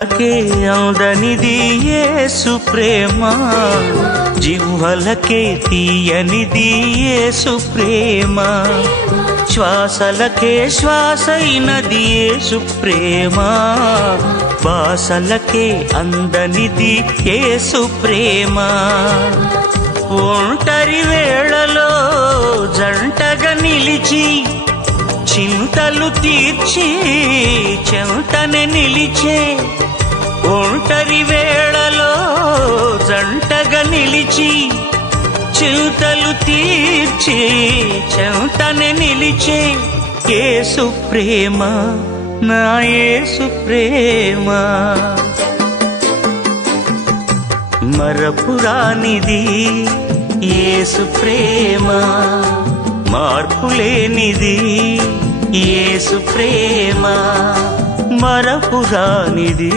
కే అందనిది యేసు ప్రేమ, జిహ్వలకే తీయనిది యేసు ప్రేమ, శ్వాసలకే శ్వాసైనది యేసు ప్రేమ, బాసలకే అందనిది యేసు ప్రేమ. ఒంటరి వేళలో జంటగా నిలిచి చింతలు తీర్చి చెంతనే నిలిచే, ఒంటరి వేళలో జంటగా నిలిచి చింతలు తీర్చి చెంతనే నిలిచే యేసు ప్రేమ, నా యేసు ప్రేమ. మరపురానిది యేసు ప్రేమ, మార్పులేనిది యేసు ప్రేమ, మరపురానిది